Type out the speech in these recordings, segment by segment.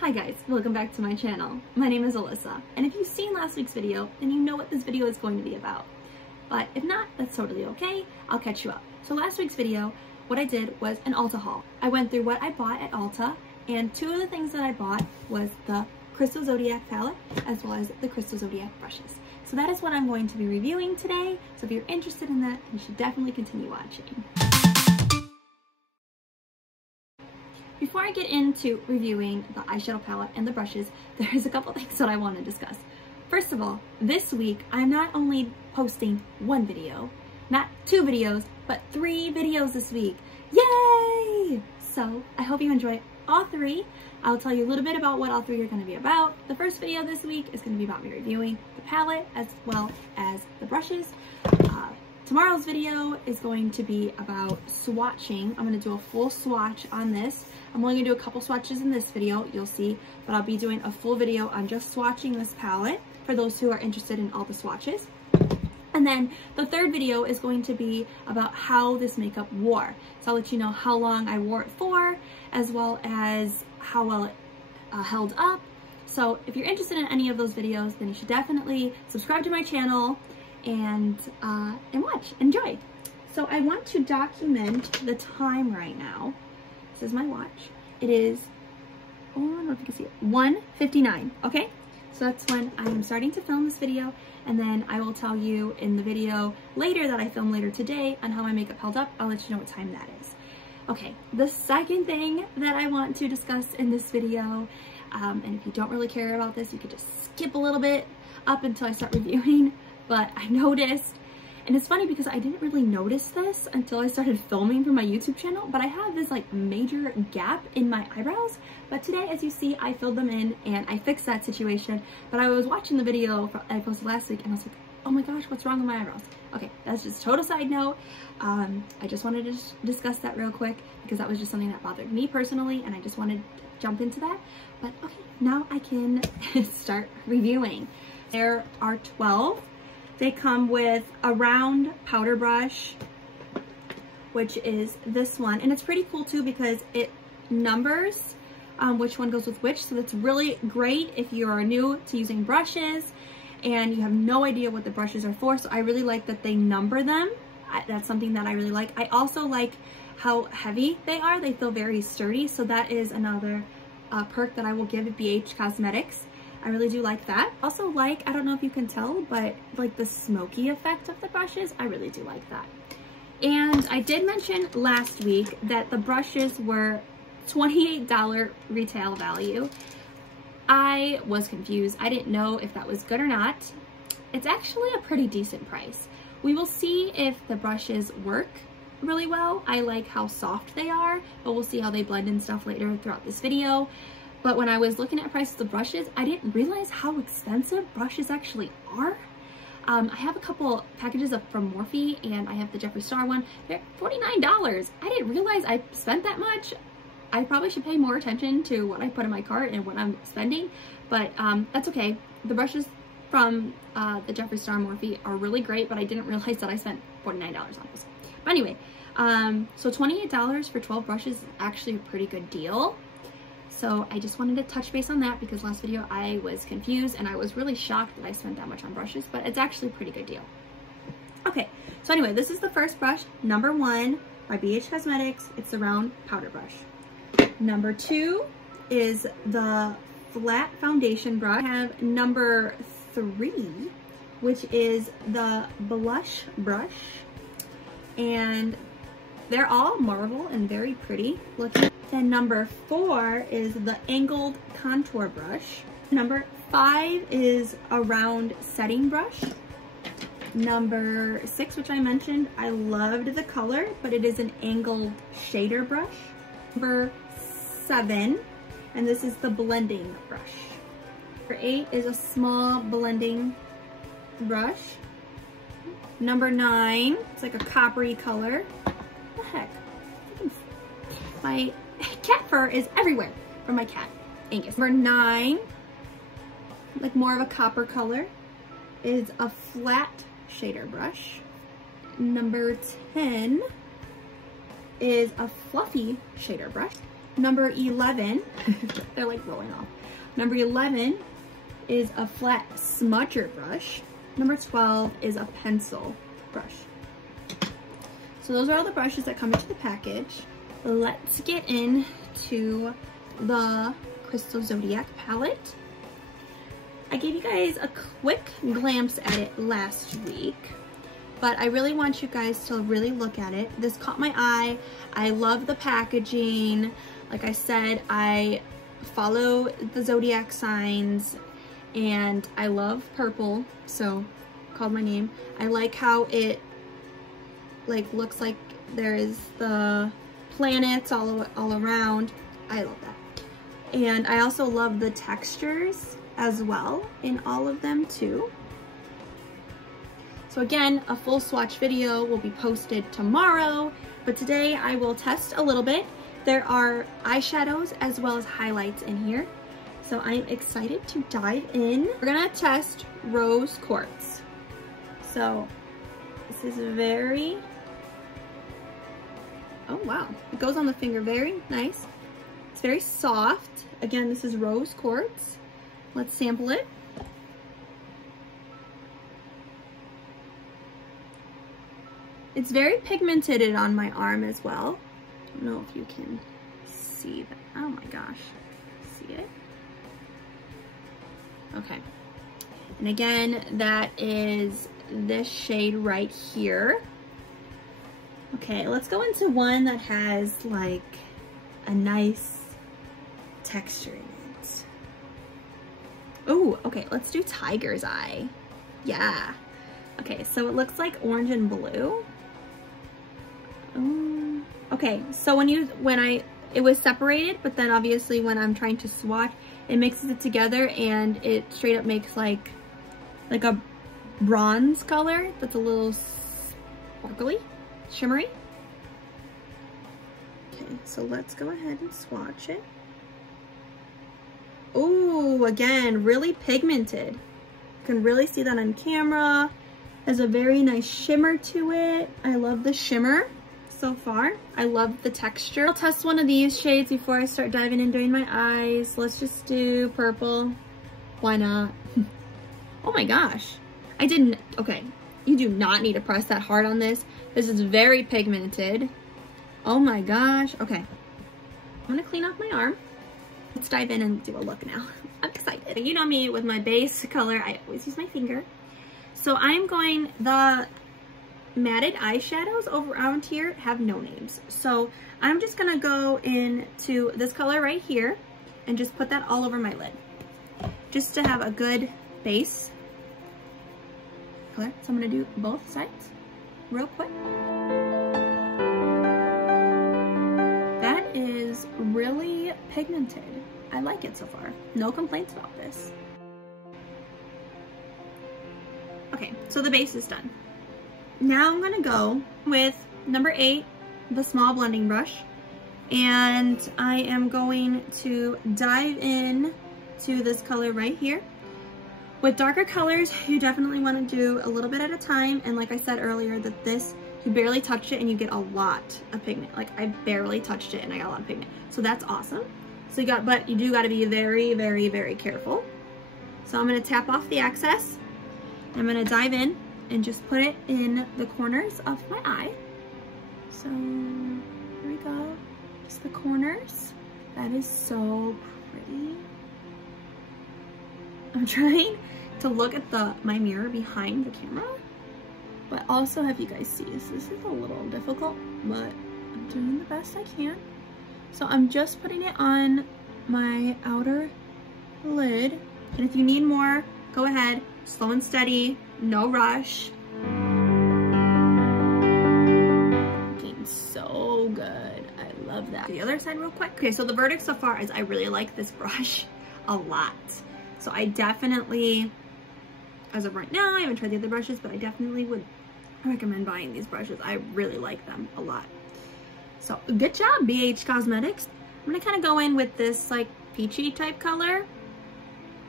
Hi guys, welcome back to my channel. My name is Alyssa, and if you've seen last week's video, then you know what this video is going to be about. But if not, that's totally okay. I'll catch you up. So last week's video, what I did was an ULTA haul. I went through what I bought at ULTA, and two of the things that I bought was the Crystal Zodiac palette, as well as the Crystal Zodiac brushes. So that is what I'm going to be reviewing today. So if you're interested in that, you should definitely continue watching. Before I get into reviewing the eyeshadow palette and the brushes, there's a couple things that I want to discuss. First of all, this week, I'm not only posting one video, not two videos, but 3 videos this week. Yay! So I hope you enjoy all 3. I'll tell you a little bit about what all 3 are going to be about. The first video this week is going to be about me reviewing the palette as well as the brushes. Tomorrow's video is going to be about swatching. I'm going to do a full swatch on this. I'm only going to do a couple swatches in this video, you'll see, but I'll be doing a full video on just swatching this palette for those who are interested in all the swatches. And then the third video is going to be about how this makeup wore. So I'll let you know how long I wore it for, as well as how well it held up. So if you're interested in any of those videos, then you should definitely subscribe to my channel and watch, enjoy. So I want to document the time right now. This is my watch. It is, oh, I don't know if you can see it, 1:59, okay? So that's when I'm starting to film this video, and then I will tell you in the video later that I film later today on how my makeup held up. I'll let you know what time that is. Okay, the second thing that I want to discuss in this video, and if you don't really care about this, you could just skip a little bit up until I start reviewing, but I noticed, and it's funny because I didn't really notice this until I started filming for my YouTube channel, but I have this like major gap in my eyebrows. But today, as you see, I filled them in and I fixed that situation. But I was watching the video I posted last week and I was like, oh my gosh, what's wrong with my eyebrows? Okay, that's just a total side note. I just wanted to discuss that real quick because that was just something that bothered me personally and I just wanted to jump into that. But okay, now I can start reviewing. There are 12. They come with a round powder brush, which is this one. And it's pretty cool too because it numbers which one goes with which. So that's really great if you are new to using brushes and you have no idea what the brushes are for. So I really like that they number them. That's something that I really like. I also like how heavy they are. They feel very sturdy. So that is another perk that I will give BH Cosmetics. I really do like that. Also like, I don't know if you can tell, but like the smoky effect of the brushes, I really do like that. And I did mention last week that the brushes were $28 retail value. I was confused. I didn't know if that was good or not. It's actually a pretty decent price. We will see if the brushes work really well. I like how soft they are, but we'll see how they blend and stuff later throughout this video. But when I was looking at prices of brushes, I didn't realize how expensive brushes actually are. I have a couple packages from Morphe and I have the Jeffree Star one. They're $49. I didn't realize I spent that much. I probably should pay more attention to what I put in my cart and what I'm spending, but that's okay. The brushes from the Jeffree Star Morphe are really great, but I didn't realize that I spent $49 on this. But anyway, so $28 for 12 brushes is actually a pretty good deal. So I just wanted to touch base on that because last video I was confused and I was really shocked that I spent that much on brushes, but it's actually a pretty good deal. Okay, so anyway, this is the first brush, number 1 by BH Cosmetics. It's the round powder brush. Number 2 is the flat foundation brush. I have number 3, which is the blush brush. And they're all marble and very pretty looking. Then number 4 is the angled contour brush. Number 5 is a round setting brush. Number 6, which I mentioned, I loved the color, but it is an angled shader brush. Number 7, and this is the blending brush. Number 8 is a small blending brush. Number 9, it's like a coppery color. What the heck? My cat fur is everywhere from my cat, Angus. Number 9, like more of a copper color, is a flat shader brush. Number 10 is a fluffy shader brush. Number 11, they're like rolling off. Number 11 is a flat smudger brush. Number 12 is a pencil brush. So those are all the brushes that come into the package. Let's get into the Crystal Zodiac palette. I gave you guys a quick glimpse at it last week, but I really want you guys to really look at it. This caught my eye. I love the packaging. Like I said, I follow the Zodiac signs and I love purple, so called my name. I like how it like looks like there is the planets all around. I love that. And I also love the textures as well in all of them too. So again, a full swatch video will be posted tomorrow, but today I will test a little bit. There are eyeshadows as well as highlights in here. So I'm excited to dive in. We're gonna test Rose Quartz. So this is very, oh wow, it goes on the finger very nice. It's very soft. Again, this is Rose Quartz. Let's sample it. It's very pigmented on my arm as well. I don't know if you can see that. Oh my gosh, see it? Okay. And again, that is this shade right here. Okay, let's go into one that has like a nice texture in it. Oh, okay, let's do Tiger's Eye. Yeah. Okay, so it looks like orange and blue. Okay, so it was separated, but then obviously when I'm trying to swatch, it mixes it together and it straight up makes like a bronze color that's a little sparkly, shimmery. Okay, so let's go ahead and swatch it. Oh, again, really pigmented. You can really see that on camera. There's a very nice shimmer to it. I love the shimmer so far. I love the texture. I'll test one of these shades before I start diving in doing my eyes. Let's just do purple. Why not? Oh my gosh. I didn't, okay. You do not need to press that hard on this. This is very pigmented. Oh my gosh. Okay. I'm gonna clean off my arm. Let's dive in and do a look now. I'm excited. You know me with my base color. I always use my finger. So I'm going, the matted eyeshadows around here have no names. So I'm just gonna go into this color right here and just put that all over my lid. Just to have a good base color. So I'm gonna do both sides real quick. That is really pigmented. I like it so far. No complaints about this. Okay, so the base is done. Now I'm gonna go with number 8, the small blending brush, and I am going to dive in to this color right here. With darker colors, you definitely want to do a little bit at a time, and like I said earlier, that this, you barely touch it and you get a lot of pigment. Like I barely touched it and I got a lot of pigment. So that's awesome. So but you do got to be very, very, very careful. So I'm going to tap off the excess. I'm going to dive in and just put it in the corners of my eye. So here we go, just the corners. That is so pretty. I'm trying to look at my mirror behind the camera, but also have you guys see this. This is a little difficult, but I'm doing the best I can. So I'm just putting it on my outer lid, and if you need more, go ahead, slow and steady, no rush. Looking so good. I love that. The other side real quick. Okay, so the verdict so far is I really like this brush a lot. So I definitely, as of right now, I haven't tried the other brushes, but I definitely would recommend buying these brushes. I really like them a lot. So good job, BH Cosmetics. I'm gonna kind of go in with this like peachy type color,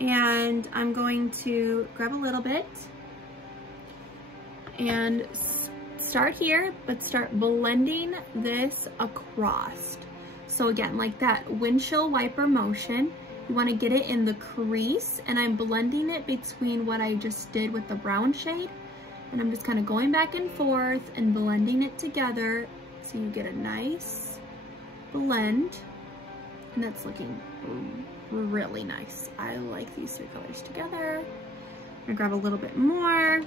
and I'm going to grab a little bit and start here, but start blending this across. So again, like that windshield wiper motion, you want to get it in the crease, and I'm blending it between what I just did with the brown shade, and I'm just kind of going back and forth and blending it together so you get a nice blend, and that's looking really nice. I like these three colors together. I'm gonna grab a little bit more.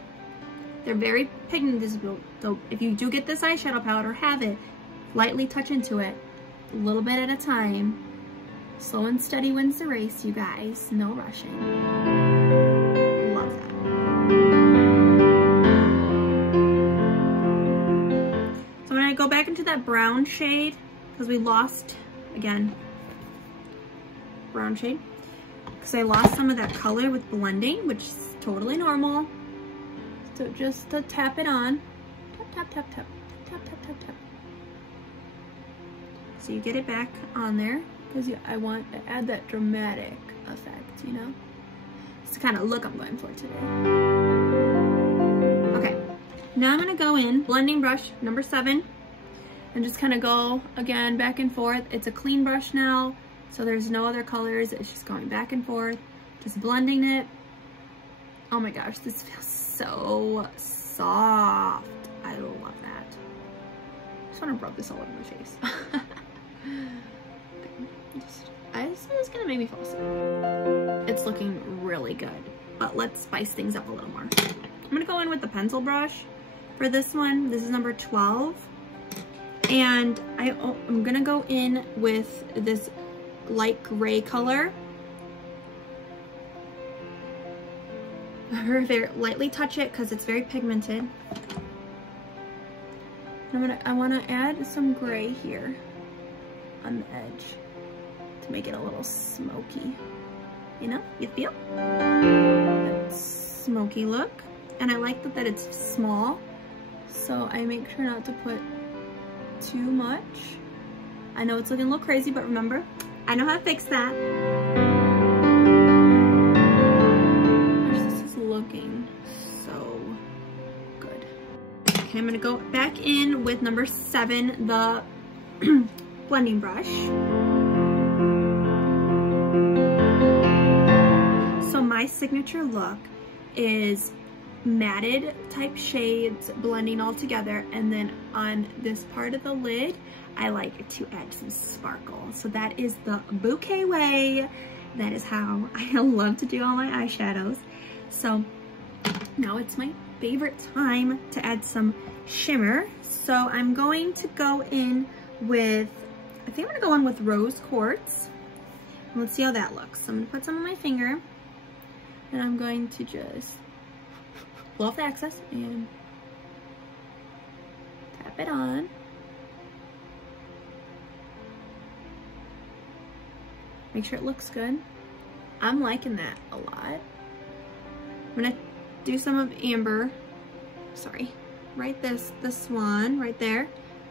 They're very pigmented, so if you do get this eyeshadow palette or have it, lightly touch into it, a little bit at a time. Slow and steady wins the race, you guys. No rushing. Love that. So I'm gonna go back into that brown shade because we lost, again, brown shade. Because I lost some of that color with blending, which is totally normal. So just to tap it on. Tap, tap, tap, tap, tap, tap, tap, tap. So you get it back on there. Because I want to add that dramatic effect, you know? It's the kind of look I'm going for today. Okay, now I'm going to go in, blending brush number 7, and just kind of go, again, back and forth. It's a clean brush now, so there's no other colors. It's just going back and forth, just blending it. Oh my gosh, this feels so soft. I love that. I just want to rub this all over my face. It's gonna make me fall asleep. It's looking really good, but let's spice things up a little more. I'm gonna go in with the pencil brush for this one. This is number 12, and I'm gonna go in with this light gray color. Very lightly touch it because it's very pigmented. I want to add some gray here on the edge. Make it a little smoky, you know, you feel? That smoky look. And I like that it's small, so I make sure not to put too much. I know it's looking a little crazy, but remember, I know how to fix that. This is looking so good. Okay, I'm gonna go back in with number 7, the blending brush. My signature look is matted type shades blending all together, and then on this part of the lid I like to add some sparkle. So that is the bouquet way. That is how I love to do all my eyeshadows. So now it's my favorite time to add some shimmer. So I'm going to go in with, I think I'm gonna go in with rose quartz. Let's see how that looks. So I'm gonna put some on my finger, and I'm going to just blow off the excess and tap it on. Make sure it looks good. I'm liking that a lot. I'm gonna do some of amber, sorry, right this one right there.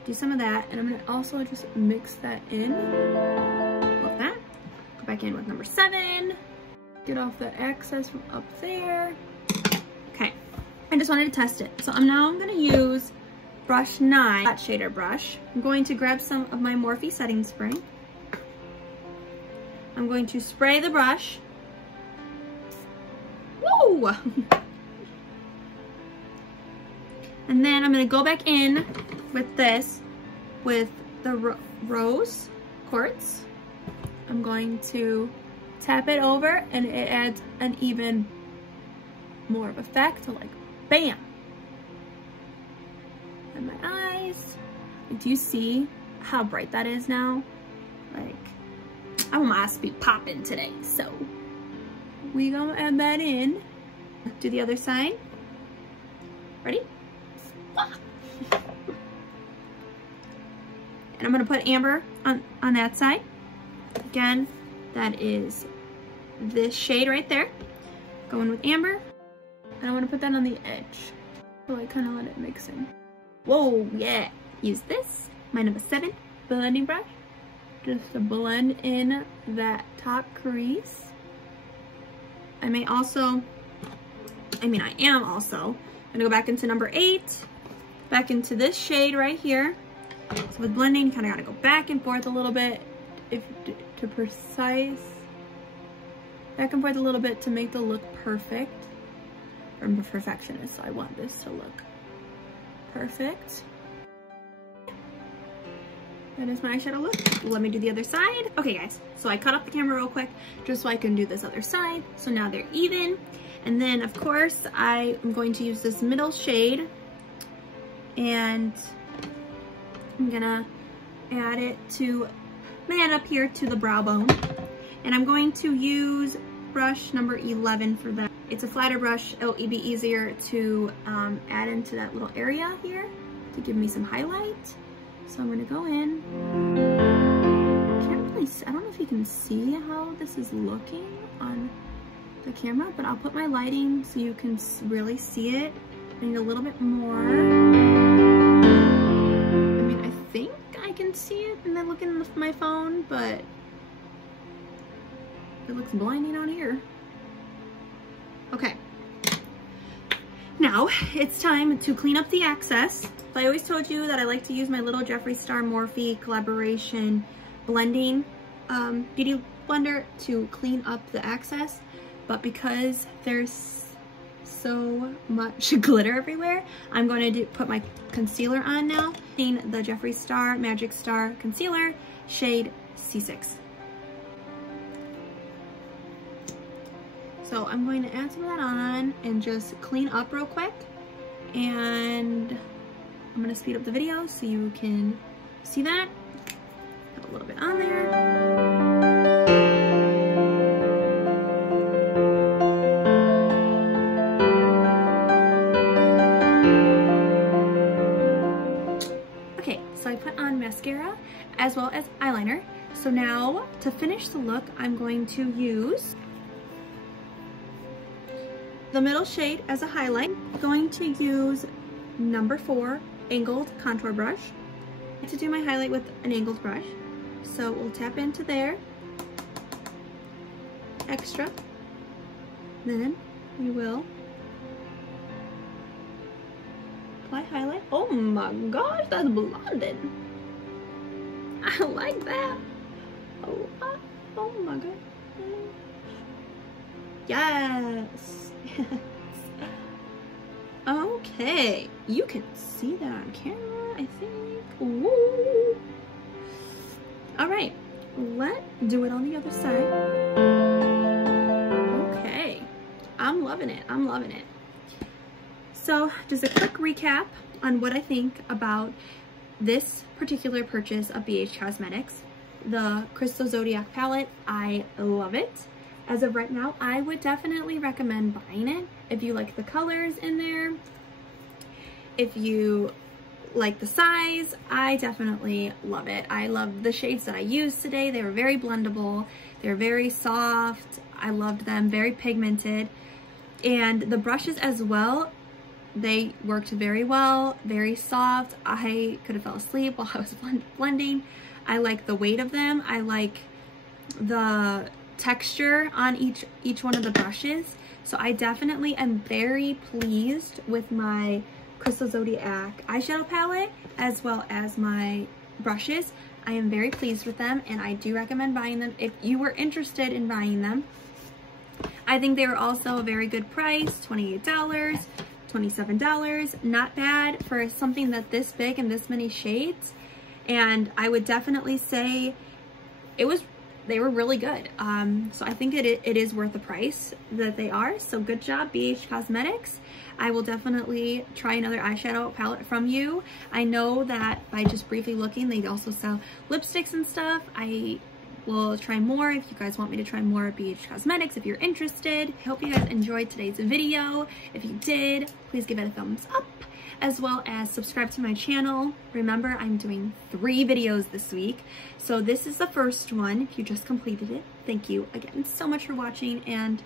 Do some of that, and I'm gonna also just mix that in. Love that. Go back in with number 7. Get off the excess from up there. Okay, I just wanted to test it. So I'm gonna use brush 9, that shader brush. I'm going to grab some of my Morphe setting spray. I'm going to spray the brush. Woo! And then I'm gonna go back in with this, with the rose quartz. I'm going to tap it over, and it adds an even more of effect. So like, bam! And my eyes. Do you see how bright that is now? Like, I want my eyes to be popping today. So we gonna add that in. Do the other side. Ready? And I'm gonna put amber on that side. Again, that is this shade right there. Going with amber. And I want to put that on the edge. So I kind of let it mix in. Whoa, yeah. Use this, my number 7 blending brush, just to blend in that top crease. I am also gonna go back into number 8, back into this shade right here. So with blending, you kind of gotta go back and forth a little bit. to precise back and forth a little bit to make the look perfect. I'm a perfectionist, so I want this to look perfect. That is my eyeshadow look. Let me do the other side. Okay guys, so I cut off the camera real quick just so I can do this other side. So now they're even. And then of course I am going to use this middle shade and I'm gonna add it up here to the brow bone. And I'm going to use brush number 11 for that. It's a flatter brush. It'll be easier to add into that little area here to give me some highlight. So I'm gonna go in. Can't really see, I don't know if you can see how this is looking on the camera, but I'll put my lighting so you can really see it. I need a little bit more. I mean, I think I can see it and then looking at my phone, but it looks blinding out here. Okay. Now it's time to clean up the excess. So I always told you that I like to use my little Jeffree Star Morphe collaboration blending beauty blender to clean up the excess. But because there's so much glitter everywhere, I'm going to put my concealer on now. The Jeffree Star Magic Star Concealer, shade C6. So I'm going to add some of that on and just clean up real quick. And I'm going to speed up the video so you can see that. Put a little bit on there. Okay, so I put on mascara as well as eyeliner. So now to finish the look, I'm going to use the middle shade as a highlight. I'm going to use number 4 angled contour brush to do my highlight with an angled brush. So we'll tap into there, extra, then we will apply highlight. Oh my gosh, that's blonded. I like that. Oh my god. Yes. Okay, you can see that on camera, I think. Woo. All right, let's do it on the other side. Okay, I'm loving it. I'm loving it. So just a quick recap on what I think about this particular purchase of BH Cosmetics. The Crystal Zodiac palette, I love it. As of right now, I would definitely recommend buying it if you like the colors in there. If you like the size, I definitely love it. I love the shades that I used today. They were very blendable. They're very soft. I loved them, very pigmented. And the brushes as well, they worked very well, very soft. I could have fell asleep while I was blending. I like the weight of them. I like the texture on each one of the brushes. So I definitely am very pleased with my Crystal Zodiac eyeshadow palette as well as my brushes. I am very pleased with them and I do recommend buying them if you were interested in buying them. I think they were also a very good price, $28, $27, not bad for something that's this big and this many shades. And I would definitely say they were really good. So I think it is worth the price that they are. So good job, BH Cosmetics. I will definitely try another eyeshadow palette from you. I know that by just briefly looking, they also sell lipsticks and stuff. I will try more if you guys want me to try more at BH Cosmetics if you're interested. I hope you guys enjoyed today's video. If you did, please give it a thumbs up, as well as subscribe to my channel. Remember, I'm doing 3 videos this week. So this is the first one. If you just completed it, thank you again so much for watching. And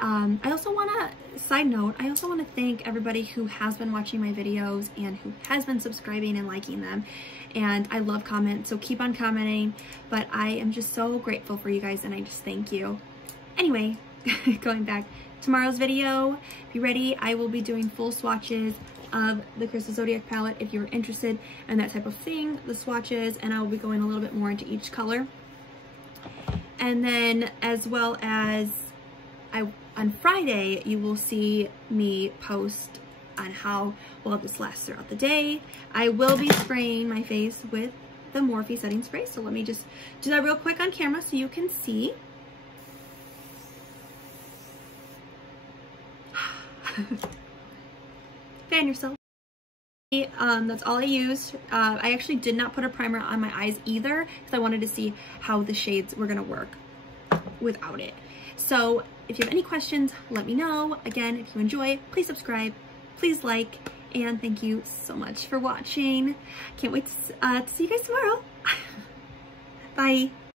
I also want to, side note, I also want to thank everybody who has been watching my videos and who has been subscribing and liking them. And I love comments, so keep on commenting. But I am just so grateful for you guys and I just thank you. Anyway, going back, tomorrow's video, be ready. I will be doing full swatches of the Crystal Zodiac palette if you're interested in that type of thing, the swatches, and I will be going a little bit more into each color. And then as well as on Friday, you will see me post on how well this lasts throughout the day. I will be spraying my face with the Morphe setting spray. So let me just do that real quick on camera so you can see. Fan yourself. That's all I used. I actually did not put a primer on my eyes either because I wanted to see how the shades were gonna work without it. So if you have any questions, let me know. Again, if you enjoy, please subscribe, please like, and thank you so much for watching. Can't wait to see you guys tomorrow. Bye.